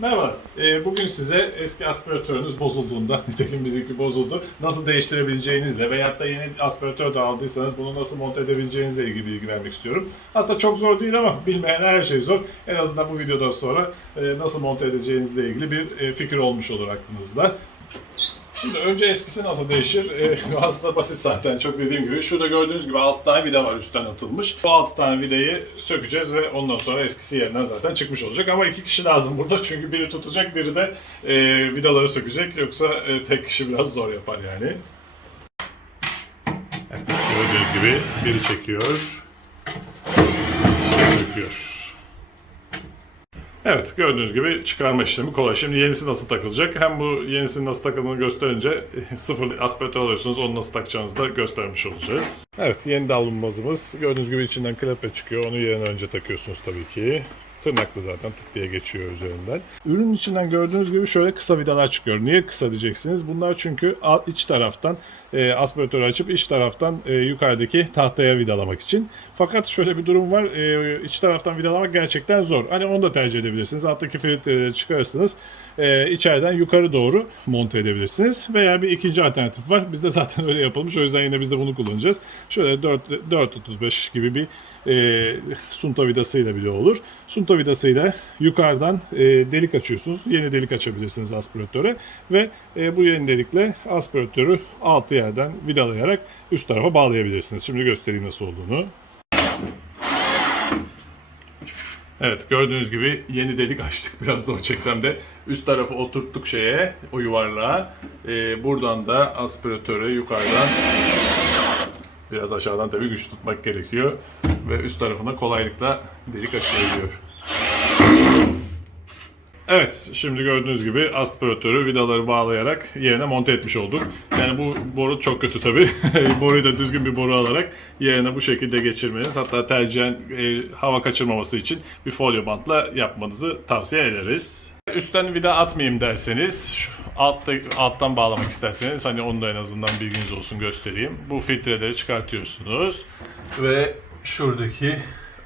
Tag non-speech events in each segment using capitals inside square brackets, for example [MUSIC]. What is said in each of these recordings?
Merhaba. Ee, bugün size eski aspiratörünüz bozulduğunda, [LAUGHS] nitekim bizimki bozuldu, nasıl değiştirebileceğinizle veyahut da yeni aspiratör de aldıysanız bunu nasıl monte edebileceğinizle ilgili bilgi vermek istiyorum. Aslında çok zor değil ama bilmeyen her şey zor. En azından bu videodan sonra e, nasıl monte edeceğinizle ilgili bir e, fikir olmuş olur aklınızda. Şimdi önce eskisi nasıl değişir? Ee, [LAUGHS] aslında basit zaten çok dediğim gibi. Şurada gördüğünüz gibi 6 tane vida var üstten atılmış. Bu 6 tane vidayı sökeceğiz ve ondan sonra eskisi yerinden zaten çıkmış olacak. Ama iki kişi lazım burada [LAUGHS] çünkü biri tutacak biri de e, vidaları sökecek. Yoksa e, tek kişi biraz zor yapar yani. Evet, gördüğünüz gibi biri çekiyor, söküyor. Evet gördüğünüz gibi çıkarma işlemi kolay. Şimdi yenisi nasıl takılacak? Hem bu yenisinin nasıl takıldığını gösterince [LAUGHS] sıfır aspiratör alıyorsunuz onu nasıl takacağınızı da göstermiş olacağız. Evet yeni davlumbazımız. Gördüğünüz gibi içinden klepe çıkıyor. Onu yerine önce takıyorsunuz tabii ki. Tırnaklı zaten tık diye geçiyor üzerinden. Ürünün içinden gördüğünüz gibi şöyle kısa vidalar çıkıyor. Niye kısa diyeceksiniz? Bunlar çünkü iç taraftan e, aspiratörü açıp iç taraftan e, yukarıdaki tahtaya vidalamak için. Fakat şöyle bir durum var. E, iç taraftan vidalamak gerçekten zor. Hani onu da tercih edebilirsiniz. Alttaki filtreleri çıkarırsınız. E, içeriden yukarı doğru monte edebilirsiniz. Veya bir ikinci alternatif var. Bizde [LAUGHS] zaten öyle yapılmış. O yüzden yine biz de bunu kullanacağız. Şöyle 4 4.35 gibi bir e, sunta vidasıyla bile olur. Sunta vidasıyla yukarıdan e, delik açıyorsunuz. Yeni delik açabilirsiniz aspiratöre ve e, bu yeni delikle aspiratörü altı yerden vidalayarak üst tarafa bağlayabilirsiniz. Şimdi göstereyim nasıl olduğunu. Evet gördüğünüz gibi yeni delik açtık. [LAUGHS] Biraz zor çeksem de üst tarafı oturttuk şeye, o yuvarlığa. E, buradan da aspiratörü yukarıdan Biraz aşağıdan tabii güç tutmak gerekiyor. Ve üst tarafına kolaylıkla delik açılabiliyor. Evet, şimdi gördüğünüz gibi aspiratörü vidaları bağlayarak yerine monte etmiş olduk. Yani bu boru çok kötü tabii. [LAUGHS] Boruyu da düzgün bir boru alarak yerine bu şekilde geçirmeniz, hatta tercihen e, hava kaçırmaması için bir folyo bantla yapmanızı tavsiye ederiz. Üstten vida atmayayım derseniz, şu altta, alttan bağlamak isterseniz hani onu da en azından bilginiz olsun göstereyim. Bu filtreleri çıkartıyorsunuz ve şuradaki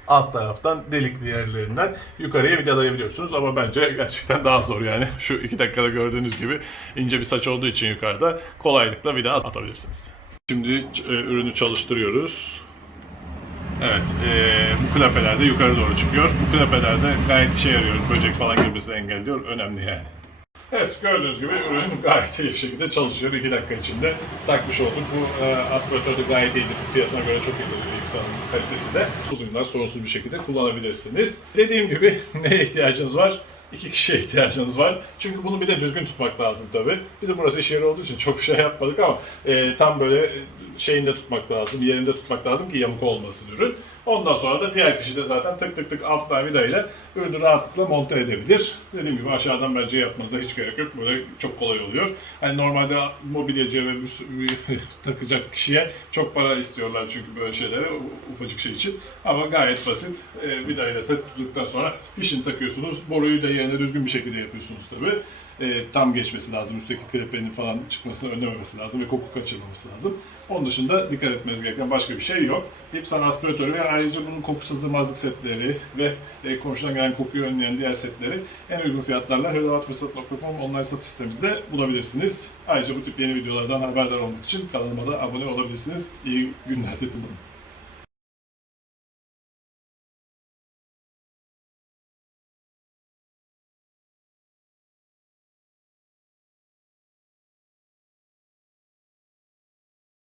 alt taraftan delikli yerlerinden yukarıya vidalayabiliyorsunuz ama bence gerçekten daha zor yani. [LAUGHS] Şu iki dakikada gördüğünüz gibi ince bir saç olduğu için yukarıda kolaylıkla vida atabilirsiniz. Şimdi e, ürünü çalıştırıyoruz. Evet, e, bu klapeler de yukarı doğru çıkıyor. Bu klapeler de gayet işe yarıyor. Böcek falan girmesini engelliyor. Önemli yani. Evet gördüğünüz gibi ürün gayet iyi bir şekilde çalışıyor. 2 dakika içinde takmış olduk. Bu e, aspiratör de gayet iyidir. Fiyatına göre çok iyidir. Sanırım kalitesi de. Uzun yıllar sorunsuz bir şekilde kullanabilirsiniz. Dediğim gibi [LAUGHS] neye ihtiyacınız var? İki kişiye ihtiyacınız var. Çünkü bunu bir de düzgün tutmak lazım tabii. Bizim burası iş yeri olduğu için çok bir şey yapmadık ama e, tam böyle şeyinde tutmak lazım, yerinde tutmak lazım ki yamuk olmasın ürün. Ondan sonra da diğer kişi de zaten tık tık tık alt tane vidayla ürünü rahatlıkla monte edebilir. Dediğim gibi aşağıdan bence yapmanıza hiç gerek yok. Böyle çok kolay oluyor. Hani normalde mobilyacıya ve [LAUGHS] takacak kişiye çok para istiyorlar çünkü böyle şeylere ufacık şey için. Ama gayet basit. E, vidayla taktıktan sonra fişini takıyorsunuz. Boruyu da yerine düzgün bir şekilde yapıyorsunuz tabii. E, tam geçmesi lazım. Üstteki klepenin falan çıkmasını önlememesi lazım ve koku kaçırmaması lazım. Onun dışında dikkat etmeniz gereken başka bir şey yok. Ipsan aspiratörü ve ayrıca bunun koku sızdırmazlık setleri ve e, komşudan gelen kokuyu önleyen diğer setleri en uygun fiyatlarla hırdavatfırsat.com online satış sitemizde bulabilirsiniz. Ayrıca bu tip yeni videolardan haberdar olmak için kanalıma da abone olabilirsiniz. İyi günler dilerim.